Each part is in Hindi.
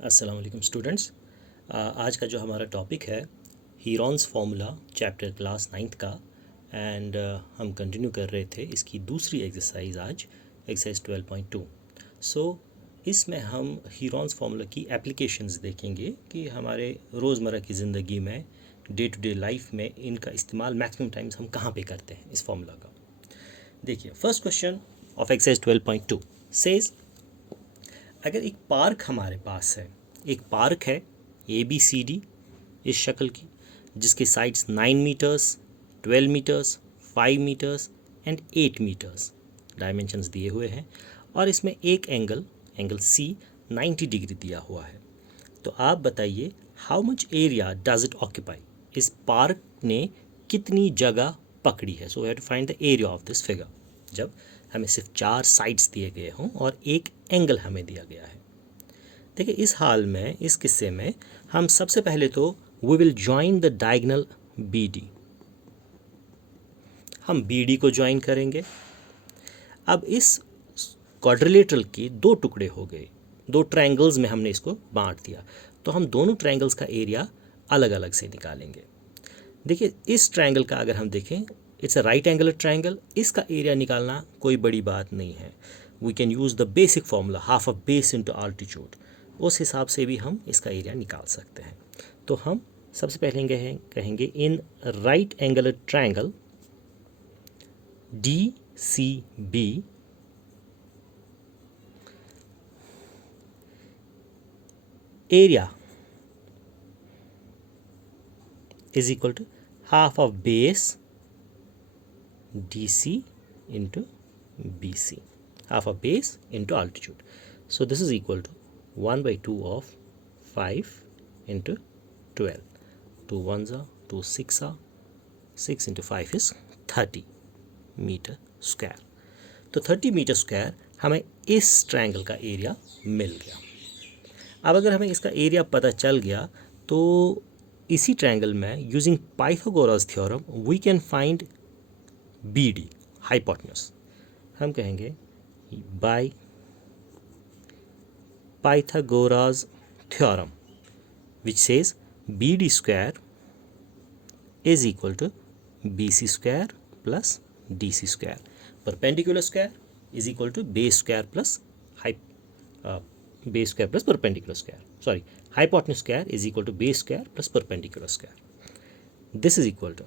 अस्सलाम वालेकुम स्टूडेंट्स। आज का जो हमारा टॉपिक है हीरॉन्स फार्मूला चैप्टर क्लास 9th का एंड हम कंटिन्यू कर रहे थे इसकी दूसरी एक्सरसाइज आज एक्सरसाइज 12.2। सो इसमें हम हीरॉन्स फार्मूला की एप्लीकेशंस देखेंगे कि हमारे रोज़मर्रा की ज़िंदगी में डे टू डे लाइफ में इनका इस्तेमाल मैक्सिमम टाइम्स हम कहाँ पे करते हैं इस फार्मूला का। देखिए first question of exercise 12.2 says अगर एक पार्क हमारे पास है, एक पार्क है ABCD इस शक्ल की, जिसके sides 9 metres, 12 metres, 5 metres and 8 metres dimensions दिए हुए हैं और इसमें एक एंगल C 90 डिग्री दिया हुआ है। तो आप बताइए how much area does it occupy, इस पार्क ने कितनी जगह पकड़ी है। So we have to find the area of this figure जब हमें सिर्फ 4 साइड्स दिए गए हों और एक एंगल हमें दिया गया है। देखिए इस हाल में, इस किस्से में हम सबसे पहले तो we will join the diagonal BD, हम BD को ज्वाइन करेंगे। अब इस क्वाड्रिलेटरल के दो टुकड़े हो गए, दो ट्रायंगल्स में हमने इसको बांट दिया, तो हम दोनों ट्रायंगल्स का एरिया अलग अलग से निकालेंगे। देखिए इस ट्रायंगल का अगर हम देखें, it's a right angle triangle, इसका एरिया निकालना कोई बड़ी बात नहीं है। We can use the basic formula half of base into altitude, उस हिसाब से भी हम इसका एरिया निकाल सकते हैं। तो हम सबसे पहले कहेंगे in right angle triangle DCB area is equal to half of base DC into BC, half of base into altitude. So this is equal to 1 by 2 of 5 into 12. 2 ones are 2 6 are 6 into 5 is 30 metre square. तो 30 मीटर स्क्वायर हमें इस ट्रायंगल का एरिया मिल गया। अब अगर हमें इसका एरिया पता चल गया तो इसी ट्रायंगल में using Pythagoras theorem we can find BD hypotenuse. हम कहेंगे by Pythagoras theorem which says BD square is equal to BC square plus DC square, perpendicular square is equal to base square plus base square plus perpendicular square, sorry hypotenuse square is equal to base square plus perpendicular square. This is equal to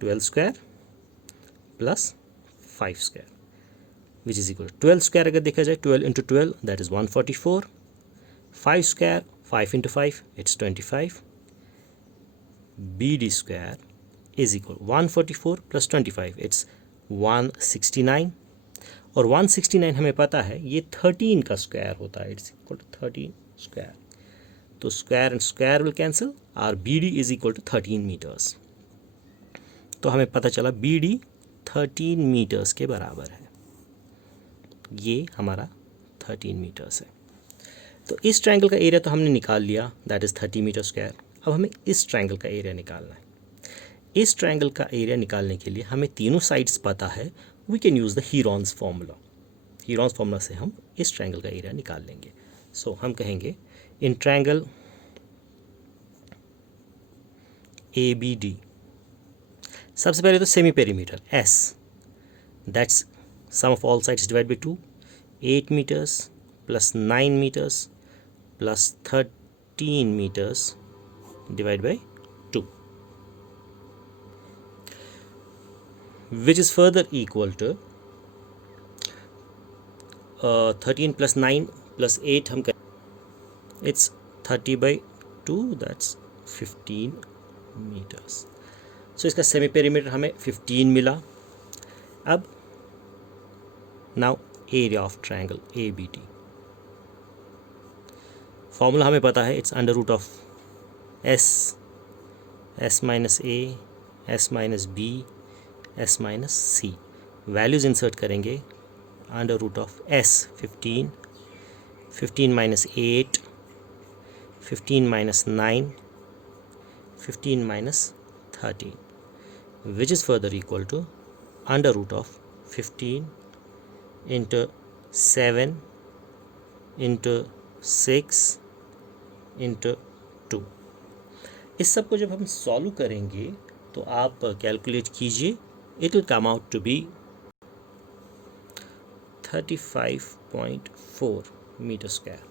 12 square plus 5 square which is equal to 12 square अगर देखा जाए 12 into 12 that is 144, 5 square 5 into 5 it's 25, BD square is equal 144 plus 25 it's 169 और 169 हमें पता है ये 13 का स्क्वायर होता है, इट्स इक्वल टू 13 स्क्वायर। तो square and square will cancel, or BD is equal to 13 metres. तो हमें पता चला BD 13 मीटर्स के बराबर है, ये हमारा 13 मीटर्स है। तो इस ट्रायंगल का एरिया तो हमने निकाल लिया, दैट इज़ 30 मीटर स्क्वायर। अब हमें इस ट्रायंगल का एरिया निकालना है। इस ट्रायंगल का एरिया निकालने के लिए हमें तीनों साइड्स पता है, we can use the Heron's formula. Heron's formula से हम इस ट्रायंगल का एरिया निकाल लेंगे। सो हम कहेंगे इन ट्रायंगल ABD, सबसे पहले तो semi perimeter S, that's sum of all sides divide by 2, 8 metres plus 9 metres plus 13 metres divide by 2, which is further equal to 13 plus 9 plus 8 हम करें it's 30 by 2 that's 15 meters। सो इसका सेमी पेरीमीटर हमें 15 मिला। अब now area of triangle ABD, formula हमें पता है, it's under root of S minus A S minus B S minus C। Values insert करेंगे, under root of S 15, 15 minus 8, 15 minus 9, 15 minus 13, which is further equal to under root of 15 into 7 into 6 into 2। इस सब को जब हम सॉल्व करेंगे तो आप कैलकुलेट कीजिए, it will come out to be 35.4 metre square.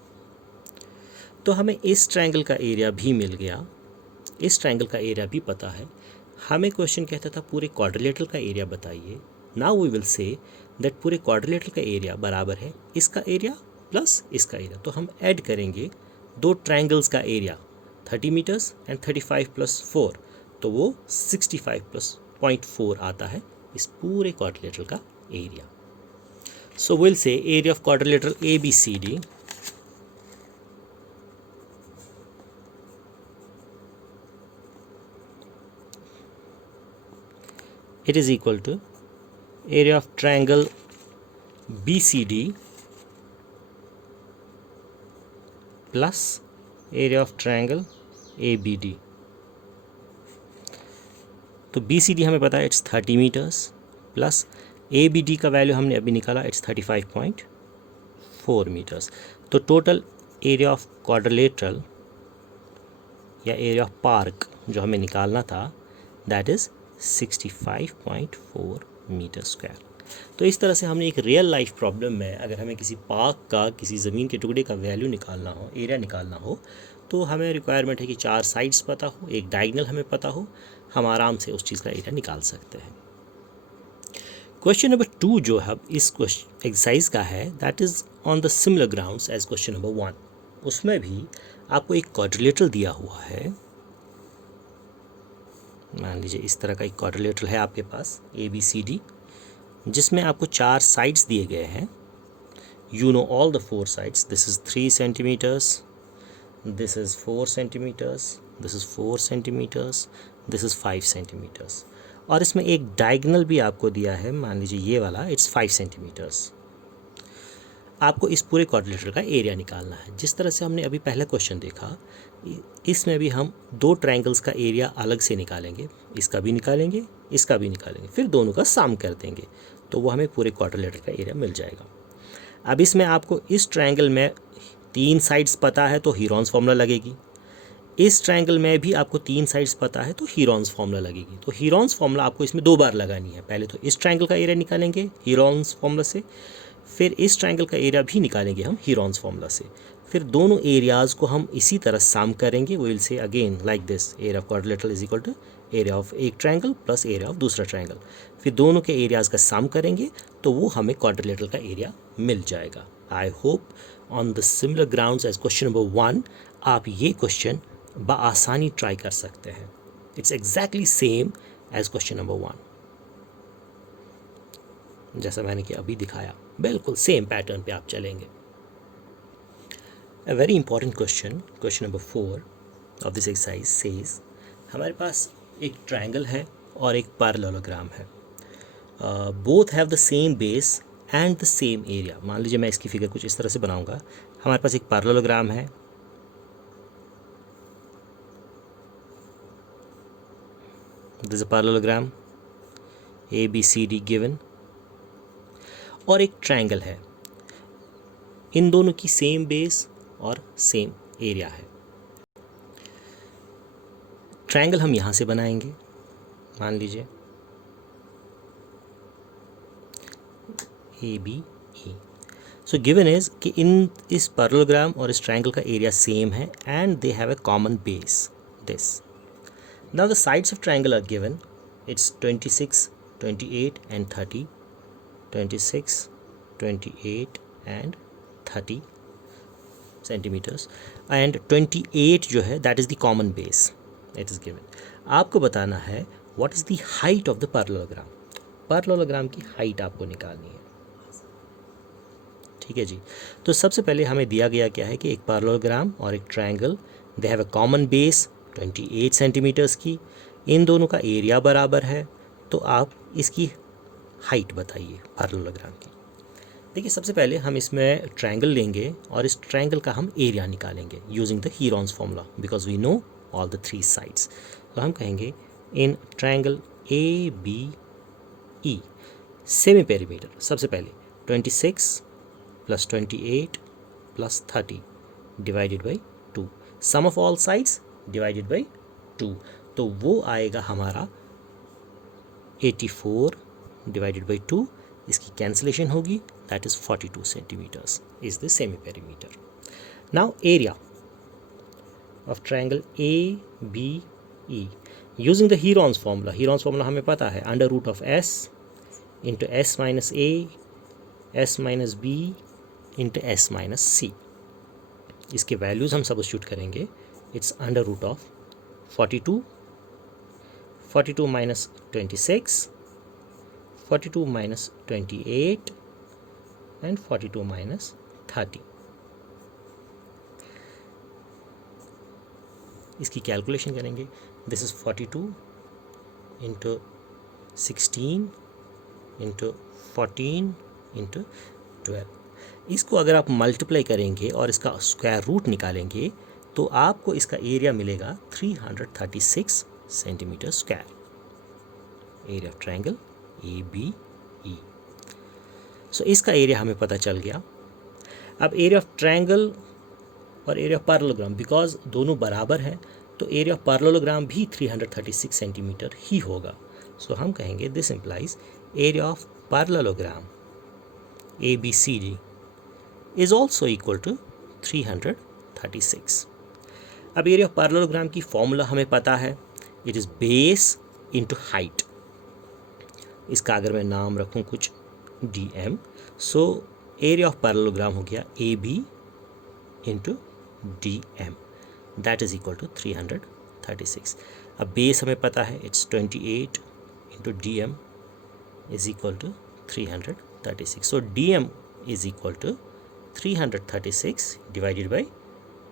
तो हमें इस ट्रायंगल का एरिया भी मिल गया, इस ट्रायंगल का एरिया भी पता है। हमें क्वेश्चन कहता था पूरे क्वाड्रिलेटरल का एरिया बताइए। Now we will say that पूरे क्वाड्रिलेटरल का एरिया बराबर है इसका एरिया प्लस इसका एरिया। तो हम ऐड करेंगे दो ट्रायंगल्स का एरिया 30 मीटर्स एंड 35 प्लस 4, तो वो 65 प्लस 0.4 आता है इस पूरे क्वाड्रिलेटरल का area. So will say area of quadrilateral ABCD it is equal to area of triangle BCD plus area of triangle ABD। तो BCD हमें पता है इट्स 30 मीटर्स प्लस ABD का वैल्यू हमने अभी निकाला इट्स 35.4 मीटर्स। तो टोटल एरिया ऑफ क्वाड्रिलेटरल या एरिया ऑफ पार्क जो हमें निकालना था दैट इज़ 65.4 मीटर स्क्वायर। तो इस तरह से हमने एक रियल लाइफ प्रॉब्लम में अगर हमें किसी पार्क का, किसी ज़मीन के टुकड़े का वैल्यू निकालना हो, एरिया निकालना हो, तो हमें रिक्वायरमेंट है कि 4 साइड्स पता हो, एक डायगोनल हमें पता हो, हम आराम से उस चीज़ का एरिया निकाल सकते हैं। क्वेश्चन नंबर 2 जो है इस एक्सरसाइज का है that is on the similar grounds as question number 1। उसमें भी आपको एक क्वाड्रिलेटरल दिया हुआ है, मान लीजिए इस तरह का एक क्वाड्रिलेटरल है आपके पास ABCD, जिसमें आपको 4 साइड्स दिए गए हैं। You know all the 4 sides, this is 3 centimetres, this is 4 centimetres, this is 4 centimetres, this is 5 centimetres, और इसमें एक डायगोनल भी आपको दिया है, मान लीजिए ये वाला, इट्स 5 सेंटीमीटर्स। आपको इस पूरे क्वाड्रिलेटरल का एरिया निकालना है। जिस तरह से हमने अभी पहला क्वेश्चन देखा, इसमें भी हम 2 ट्रायंगल्स का एरिया अलग से निकालेंगे, इसका भी निकालेंगे, इसका भी निकालेंगे, फिर दोनों का सम कर देंगे, तो वो हमें पूरे क्वाड्रिलेटरल का एरिया मिल जाएगा। अब इसमें आपको इस ट्रायंगल में 3 साइड्स पता है तो हीरोन्स फार्मूला लगेगी, इस ट्रायंगल में भी आपको 3 साइड्स पता है तो हीरोन्स फार्मूला लगेगी। तो हीरोन्स फार्मूला आपको इसमें 2 बार लगानी है। पहले तो इस ट्रायंगल का एरिया निकालेंगे हीरोन्स फार्मूला से, फिर इस ट्रायंगल का एरिया भी निकालेंगे हम हीरोन्स फार्मूला से, फिर दोनों एरियाज़ को हम इसी तरह सम करेंगे। We will say again like this, area of quadrilateral is equal to area of एक ट्रायंगल प्लस एरिया ऑफ दूसरा ट्रायंगल, फिर दोनों के एरियाज़ का सम करेंगे तो वो हमें क्वाड्रिलेटरल का एरिया मिल जाएगा। I hope on the similar grounds as question number 1 आप ये क्वेश्चन बआसानी ट्राई कर सकते हैं। It's exactly same as question number 1, जैसा मैंने कि अभी दिखाया, बिल्कुल सेम पैटर्न पे आप चलेंगे। A very important question, question number 4 of this exercise says हमारे पास एक ट्रायंगल है और एक पैरेललोग्राम है, both have the same base and the same area. मान लीजिए मैं इसकी फिगर कुछ इस तरह से बनाऊंगा। हमारे पास एक पैरेललोग्राम है, this is a parallelogram ABCD given, और एक ट्रायंगल है, इन दोनों की सेम बेस और सेम एरिया है। ट्रायंगल हम यहाँ से बनाएंगे, मान लीजिए ABE। सो गिवन इज कि इन इस पैरेललोग्राम और इस ट्रायंगल का एरिया सेम है and they have a common base this. Now the sides of triangle are given, it's 26, 28 and 30, 26, 28 and 30 सेंटीमीटर्स, एंड 28 जो है that is the common base, it is given. आपको बताना है what is the height of the parallelogram. Parallelogram की हाइट आपको निकालनी है, ठीक है जी। तो सबसे पहले हमें दिया गया क्या है कि एक पैरेललोग्राम और एक triangle, they have a common base 28 centimetres की, इन दोनों का एरिया बराबर है, तो आप इसकी हाइट बताइए पैरेललोग्राम की। देखिए सबसे पहले हम इसमें ट्रायंगल लेंगे और इस ट्रायंगल का हम एरिया निकालेंगे using the Heron's formula because we know all the 3 sides. तो हम कहेंगे in triangle ABE semi perimeter, सबसे पहले 26 + 28 + 30 divided by 2, sum of all sides divided by 2, तो वो आएगा हमारा 84 डिवाइडेड बाई 2, इसकी कैंसिलेशन होगी, that is 42 centimetres is the semi perimeter. Now area of triangle ABE using the Heron's formula. Heron's formula हमें पता है, under root of S into S minus A S minus B into S minus C. इसके वैल्यूज़ हम सब्स्टिट्यूट करेंगे. It's under root of 42, 42 minus 26, 42 minus 28 and 42 minus 30. इसकी कैलकुलेशन करेंगे. This is 42 into 16 into 14 into 12. इसको अगर आप मल्टीप्लाई करेंगे और इसका स्क्वायर रूट निकालेंगे तो आपको इसका एरिया मिलेगा 336 centimetre square. Area of triangle ABE. सो इसका एरिया हमें पता चल गया. अब एरिया ऑफ ट्रायंगल और एरिया ऑफ पैरेललोग्राम, बिकॉज दोनों बराबर हैं तो एरिया ऑफ पैरेललोग्राम भी 336 सेंटीमीटर ही होगा. सो हम कहेंगे this implies area of parallelogram ABCD is also equal to 336. अब एरिया ऑफ पैरेललोग्राम की फॉर्मूला हमें पता है, it is base into height. इसका अगर मैं नाम रखूँ कुछ DM, so area of parallelogram हो गया AB into DM, that is equal to 336. अब बेस हमें पता है, it's 28 into DM is equal to 336. So DM is equal to 336 divided by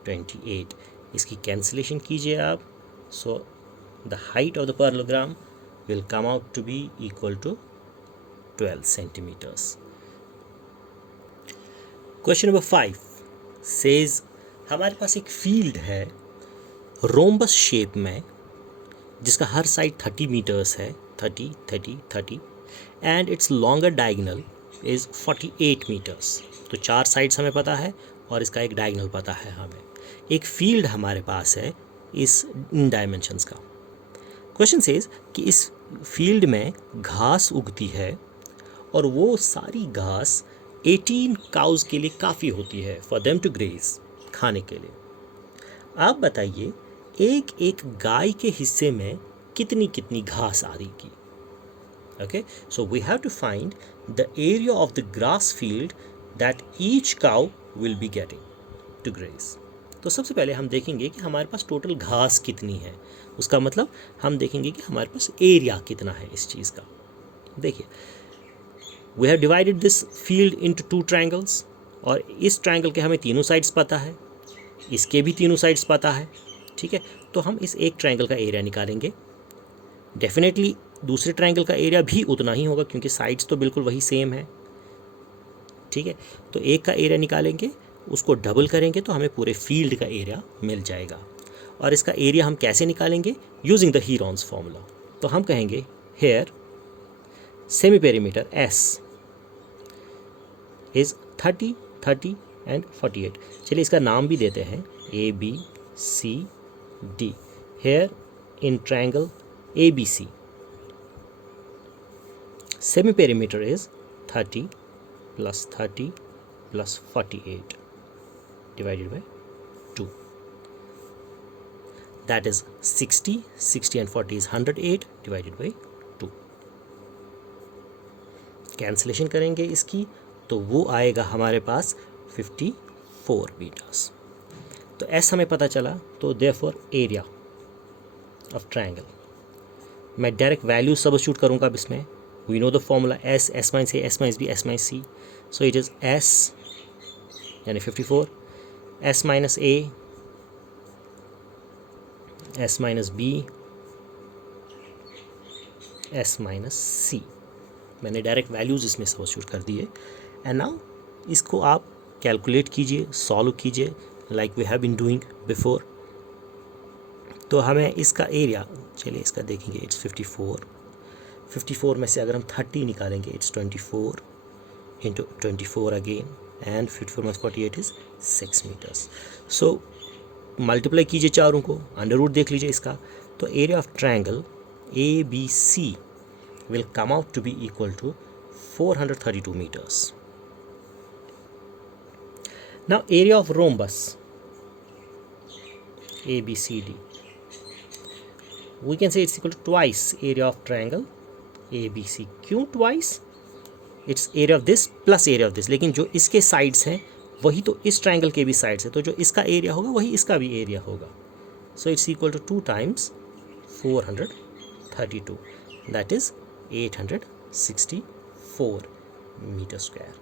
28. इसकी कैंसिलेशन कीजिए आप. So the height of the parallelogram will come out to be equal to 12 centimetres. Question number 5 says हमारे पास एक फील्ड है रोम्बस शेप में जिसका हर साइड 30 मीटर्स है, 30 30 30, and it's longer diagonal is 48 metres. तो 4 साइड्स हमें पता है और इसका एक डायगोनल पता है हमें. एक फील्ड हमारे पास है इस इन डायमेंशंस का. क्वेश्चन सेज कि इस फील्ड में घास उगती है और वो सारी घास 18 काउज के लिए काफ़ी होती है, फॉर देम टू ग्रेज, खाने के लिए. आप बताइए एक एक गाय के हिस्से में कितनी कितनी घास आ रही की. Okay, so we have to find the area of the grass field that each cow will be getting to graze. तो सबसे पहले हम देखेंगे कि हमारे पास टोटल घास कितनी है. उसका मतलब हम देखेंगे कि हमारे पास एरिया कितना है इस चीज़ का. देखिए, we have divided this field into 2 triangles, और इस ट्रायंगल के हमें तीनों साइड्स पता है, इसके भी तीनों साइड्स पता है. ठीक है, तो हम इस एक ट्रायंगल का एरिया निकालेंगे. डेफिनेटली दूसरे ट्रायंगल का एरिया भी उतना ही होगा क्योंकि साइड्स तो बिल्कुल वही सेम है. ठीक है, तो एक का एरिया निकालेंगे, उसको डबल करेंगे तो हमें पूरे फील्ड का एरिया मिल जाएगा. और इसका एरिया हम कैसे निकालेंगे? Using the Heron's formula. तो हम कहेंगे here semi perimeter S is 30 30 and 48. चलिए इसका नाम भी देते हैं ABCD. Here in triangle ABC semi perimeter is 30 plus 30 plus 48 divided by 2. That is 60. 60 and 40 is 108 divided by 2. Cancellation करेंगे इसकी तो वो आएगा हमारे पास 54 मीटर्स. तो S हमें पता चला, तो देयरफॉर एरिया ऑफ ट्रायंगल मैं डायरेक्ट वैल्यू सब्स्टिट्यूट करूँगा अब इसमें. We know the formula S minus A, S minus B, S minus C. So it is S यानी 54, S minus A, S minus B, S minus C. मैंने डायरेक्ट वैल्यूज़ इसमें सब्स्टिट्यूट कर दिए. एंड नाउ इसको आप कैलकुलेट कीजिए, सॉल्व कीजिए like we have been doing before. तो हमें इसका एरिया, चलिए इसका देखेंगे, इट्स 54. 54 में से अगर हम 30 निकालेंगे it's 24 into 24 again, and 54 minus 48 is 6 meters. So multiply कीजिए चारों को, अंडर रूट देख लीजिए इसका, तो area of triangle A B C will come out to be equal to 432 meters. Now area of rhombus ABCD, we can say it's equal to twice area of triangle ABC. क्यों twice? It's area of this plus area of this, लेकिन जो इसके sides हैं वही तो इस triangle के भी sides है, तो जो इसका area होगा वही इसका भी area होगा. So it's equal to 2 times 432, that is 864 metre square.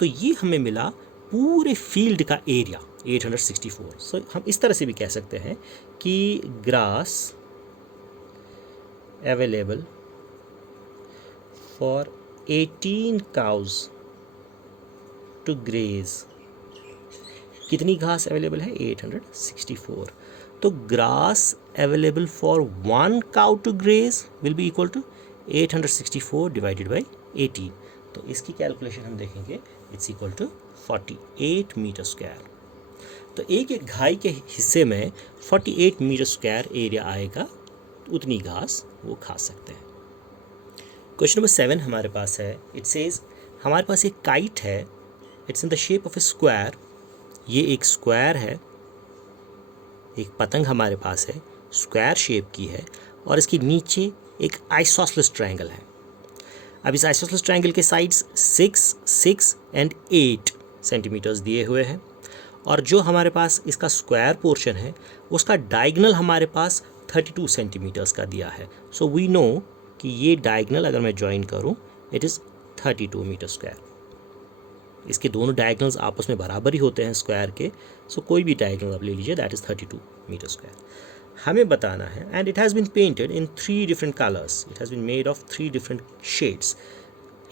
तो ये हमें मिला पूरे फील्ड का एरिया 864. सो हम इस तरह से भी कह सकते हैं कि grass available for 18 cows to graze. कितनी घास अवेलेबल है? 864. तो grass available for 1 cow to graze will be equal to 864 divided by 18. तो इसकी कैलकुलेशन हम देखेंगे, it's equal to 48 metre square. तो एक एक घाई के हिस्से में 48 मीटर स्क्वायर एरिया आएगा, उतनी घास वो खा सकते हैं. क्वेश्चन नंबर 7 हमारे पास है. इट सेज हमारे पास एक काइट है, it's in the shape of A square. ये एक स्क्वायर है, एक पतंग हमारे पास है, स्क्वायर शेप की है, और इसके नीचे एक आइसोसेलेस ट्रायंगल है. अब इस आइसोसेलेस ट्रायंगल के साइड्स 6, 6 एंड 8 सेंटीमीटर्स दिए हुए हैं, और जो हमारे पास इसका स्क्वायर पोर्शन है उसका डायगोनल हमारे पास 32 सेंटीमीटर्स का दिया है. सो वी नो कि ये डायगोनल अगर मैं ज्वाइन करूं, इट इज़ 32 मीटर स्क्वायर. इसके दोनों डायगोनल्स आपस में बराबर ही होते हैं स्क्वायर के. सो कोई भी डायगोनल आप ले लीजिए, दैट इज़ 32 मीटर स्क्वायर. हमें बताना है, and it has been painted in 3 different colours. It has been made of 3 different shades.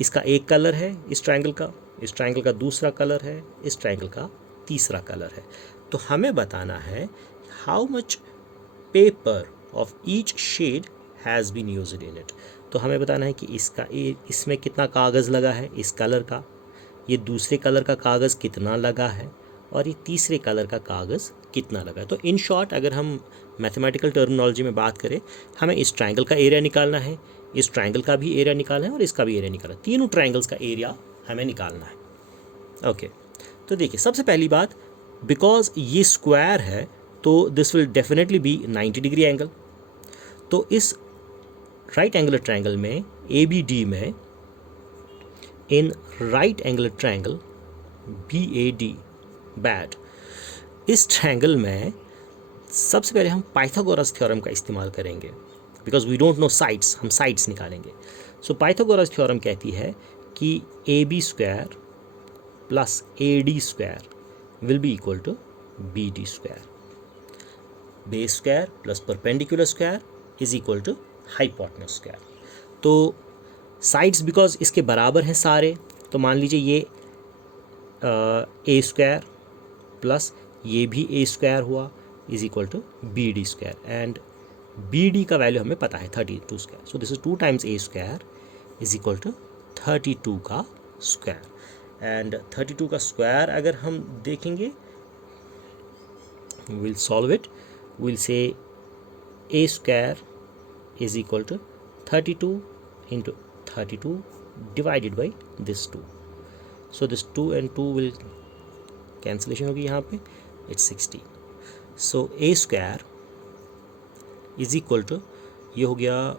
इसका एक कलर है इस ट्रायंगल का, इस ट्रायंगल का दूसरा कलर है, इस ट्रायंगल का तीसरा कलर है. तो हमें बताना है how much paper of each shade has been used in it. तो हमें बताना है कि इसमें कितना कागज़ लगा है इस कलर का, ये दूसरे कलर का कागज़ कितना लगा है, और ये तीसरे कलर का कागज़ कितना लगा है. तो इन शॉर्ट अगर हम मैथमेटिकल टर्मिनोलॉजी में बात करें, हमें इस ट्रायंगल का एरिया निकालना है, इस ट्रायंगल का भी एरिया निकालना है, और इसका भी एरिया निकालना है. तीनों ट्रायंगल्स का एरिया हमें निकालना है. ओके, तो देखिए सबसे पहली बात, बिकॉज ये स्क्वायर है तो this will definitely be 90 degree angle. तो इस राइट एंगुलर ट्रायंगल में ABD में, in right angular triangle BAD bad, इस ट्रायंगल में सबसे पहले हम पाइथागोरस थ्योरम का इस्तेमाल करेंगे, because we don't know sides, हम साइड्स निकालेंगे. सो पाइथागोरस थ्योरम कहती है कि AB square plus AD square will be equal to BD square. Base square plus perpendicular square is equal to hypotenuse square. तो साइड्स बिकॉज इसके बराबर हैं सारे, तो मान लीजिए ये A स्क्वायर प्लस ये भी A स्क्वायर हुआ is equal to BD square, and BD का वैल्यू हमें पता है 32 square. So this is 2 times A square is equal to 32 का स्क्वायर. एंड 32 का स्क्वायर अगर हम देखेंगे, will solve it, will say A square is equal to 32 into 32 divided by this 2. So this 2 and 2 विल कैंसलेशन होगी यहाँ पे, it's 60. So A square is equal to, ये हो गया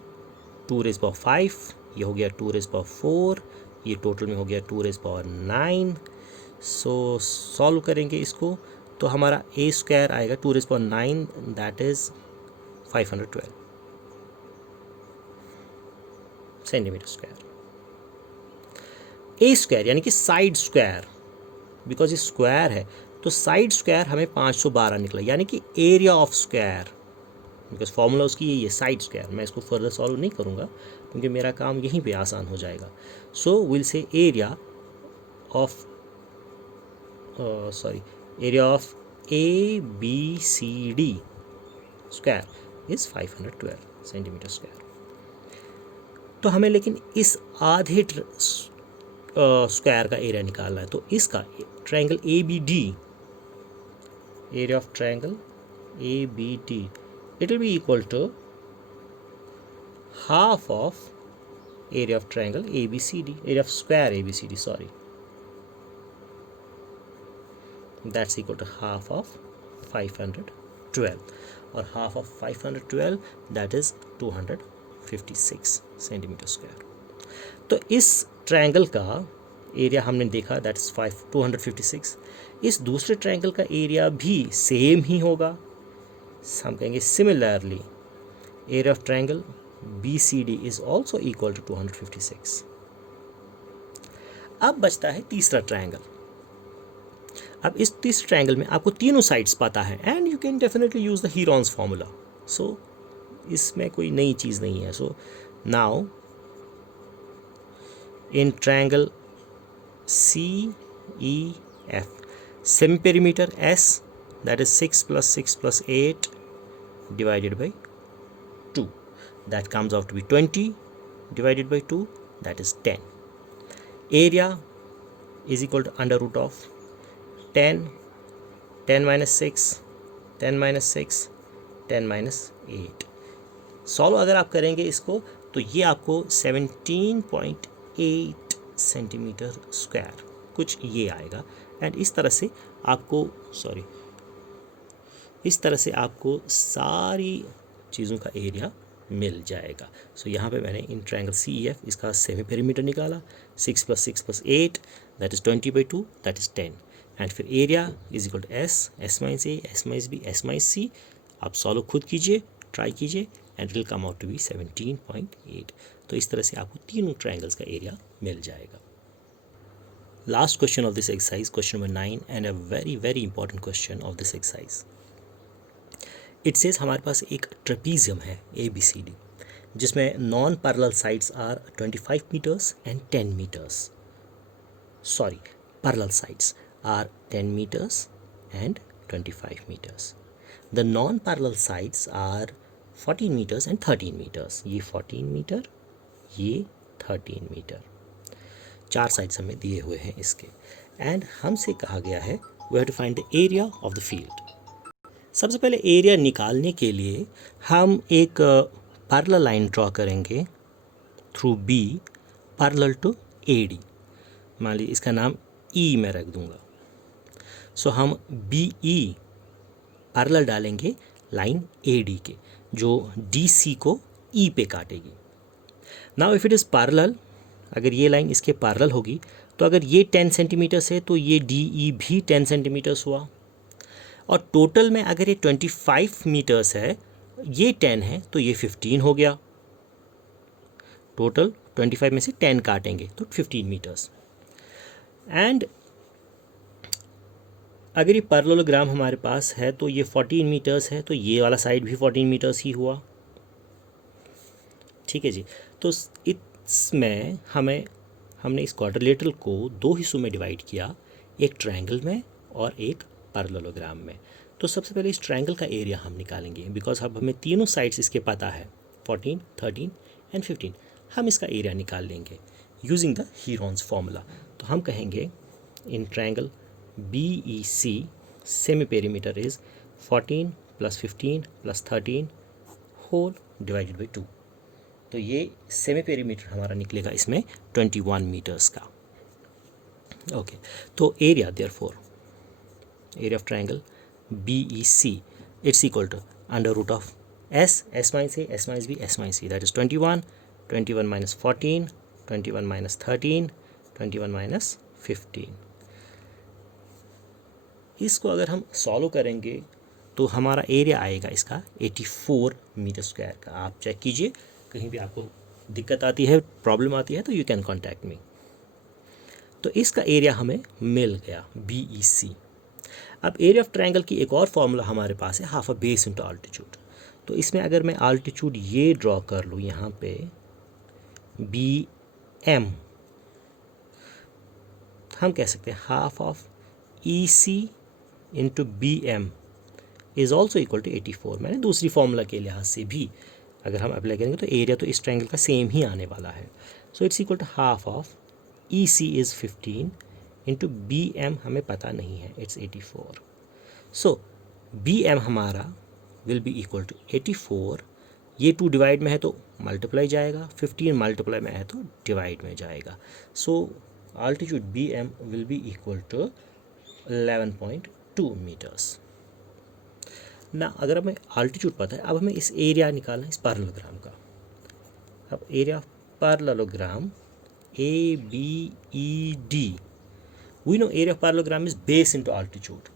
2 रेज़ पावर 5, ये हो गया 2 रेज़ पावर 4, ये टोटल में हो गया 2 रेज़ पावर 9. सो सॉल्व करेंगे इसको तो हमारा A स्क्वायर आएगा 2 rays power 9, that is 512 centimetre square. A square यानी कि साइड स्क्वायर, बिकॉज ये स्क्वायर है तो साइड स्क्वायर हमें 512 निकला, यानी कि area of square, because formula उसकी यही है साइड स्क्वायर. मैं इसको फर्दर सॉल्व नहीं करूँगा क्योंकि मेरा काम यहीं पे आसान हो जाएगा. So will say area of area of ABCD square is 512 centimetre square. तो हमें लेकिन इस आधे स्क्वायर का एरिया निकालना है. तो इसका triangle ABD area of triangle ABD, it will be equal to half of area of triangle ABCD, area of square ABCD, sorry, that's equal to half of 512, और half of 512 that is 256 centimetre square. तो इस ट्रायंगल का एरिया हमने देखा दैट इज 256। इस दूसरे ट्रायंगल का एरिया भी सेम ही होगा, हम कहेंगे similarly area of triangle BCD is also equal to 256। अब बचता है तीसरा ट्रायंगल। अब इस तीसरे ट्रायंगल में आपको तीनों साइड्स पता है and you can definitely use the Heron's formula, so इसमें कोई नई चीज़ नहीं है। So now in triangle CEF, semi perimeter S, that is 6 plus 6 plus 8 divided by 2, that comes out to be 20 divided by 2, that is 10. Area is equal to under root of 10, 10 minus 6, 10 minus 6, 10 minus 8. Solve अगर आप करेंगे इसको तो ये आपको 17.8 सेंटीमीटर स्क्वायर कुछ ये आएगा। एंड इस तरह से आपको सारी चीज़ों का एरिया मिल जाएगा। सो यहाँ पे मैंने इन ट्रायंगल CEF इसका सेमी पेरीमीटर निकाला, 6 plus 6 plus 8 that is 20/2 that is 10, and फिर area is equal to S minus A, S minus B, S minus C। आप सॉल्व खुद कीजिए, ट्राई कीजिए and it will come out to be 17.8। तो इस तरह से आपको तीनों ट्रायंगल्स का एरिया मिल जाएगा। Last question of this exercise, question number 9, and a very very important question of this exercise. It says हमारे पास एक ट्रेपीजियम है ABCD जिसमें non parallel sides are 25 metres and 10 metres, sorry parallel sides are 10 metres and 25 metres. The non parallel sides are 14 metres and 13 metres, ये 14 मीटर, ये 13 मीटर, चार साइड्स हमें दिए हुए हैं इसके। एंड हमसे कहा गया है we have to find the area of the field. सबसे पहले एरिया निकालने के लिए हम एक पैरेलल लाइन ड्रॉ करेंगे through B parallel to AD, मान लीजिए इसका नाम E मैं रख दूंगा। सो हम BE पैरेलल डालेंगे लाइन AD के जो DC को E पे काटेगी। Now if it is parallel, अगर ये लाइन इसके पैरेलल होगी तो अगर ये 10 सेंटीमीटर्स है तो ये DE भी 10 सेंटीमीटर्स हुआ, और टोटल में अगर ये 25 मीटर्स है, ये 10 है तो ये 15 हो गया। टोटल 25 में से 10 काटेंगे तो 15 मीटर्स। एंड अगर ये पैरेललोग्राम हमारे पास है तो ये 14 मीटर्स है तो ये वाला साइड भी 14 मीटर्स ही हुआ, ठीक है जी। तो इसमें हमने इस क्वाड्रिलेटरल को दो हिस्सों में डिवाइड किया, एक ट्रायंगल में और एक पैरेललोग्राम में। तो सबसे पहले इस ट्रायंगल का एरिया हम निकालेंगे बिकॉज अब हमें तीनों साइड्स इसके पता है 14, 13 एंड 15। हम इसका एरिया निकाल लेंगे यूजिंग द हीरोन्स फॉर्मूला। तो हम कहेंगे in triangle BEC semi perimeter is 14 + 15 + 13 whole divided by 2। तो ये सेमी पेरीमीटर हमारा निकलेगा इसमें 21 मीटर्स का। ओके, तो area therefore area of triangle BEC it's equal to under root of S minus A, S minus B, S minus C, that is 21, 21 minus 14, 21 minus 13, 21 minus 15। इसको अगर हम सॉल्व करेंगे तो हमारा एरिया आएगा इसका 84 मीटर स्क्वायर का। आप चेक कीजिए, कहीं भी आपको दिक्कत आती है, प्रॉब्लम आती है तो यू कैन कॉन्टैक्ट मी। तो इसका एरिया हमें मिल गया BEC। अब एरिया ऑफ ट्रायंगल की एक और फॉर्मूला हमारे पास है, half a base into altitude. तो इसमें अगर मैं आल्टीट्यूड ये ड्रॉ कर लूँ यहाँ पे BM, हम कह सकते हैं half of EC into BM is also equal to 84। मैंने दूसरी फॉर्मूला के लिहाज से भी अगर हम अप्लाई करेंगे तो एरिया तो इस ट्रायंगल का सेम ही आने वाला है। So it's equal to half of EC is 15 into BM हमें पता नहीं है, इट्स 84। सो बी एम हमारा विल बी इक्वल टू 84, ये 2 डिवाइड में है तो मल्टीप्लाई जाएगा, 15 मल्टीप्लाई में है तो डिवाइड में जाएगा। So altitude B M will be equal to 11.2 metres ना। अगर हमें आल्टीट्यूड पता है, अब हमें इस एरिया निकालना है इस पैरेललोग्राम का। अब area of parallelogram A B E D, we know area of parallelogram is base into altitude.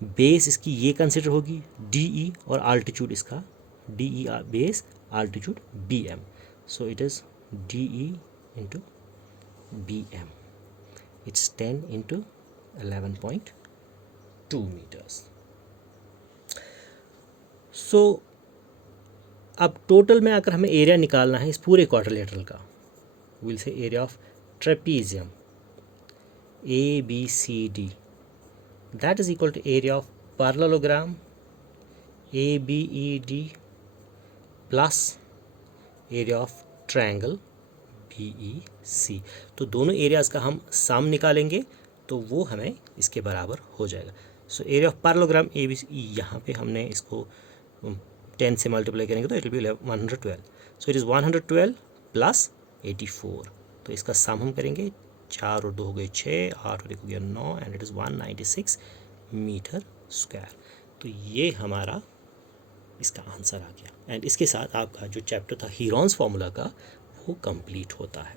Base इसकी ये कंसिडर होगी डी ई, और आल्टीट्यूड इसका D E base, altitude B M. So it is D E into B M, it's 10 into 11.2 metres. सो अब टोटल में अगर हमें एरिया निकालना है इस पूरे क्वाड्रिलेटरल का, will say area of trapezium A B C D, that is equal to area of parallelogram ABED plus area of triangle BEC। तो दोनों एरियाज़ का हम सम निकालेंगे तो वो हमें इसके बराबर हो जाएगा। सो एरिया ऑफ पैरेललोग्राम ABC, यहाँ पे हमने इसको 10 से मल्टीप्लाई करेंगे तो it will be 112। So it is 112 plus 84, तो इसका सम हम करेंगे, 4 और 2 हो गए 6, 8 और 1 हो गया 9, and it is 196 metre square. तो ये हमारा इसका आंसर आ गया। एंड इसके साथ आपका जो चैप्टर था हीरॉन्स फार्मूला का वो कंप्लीट होता है।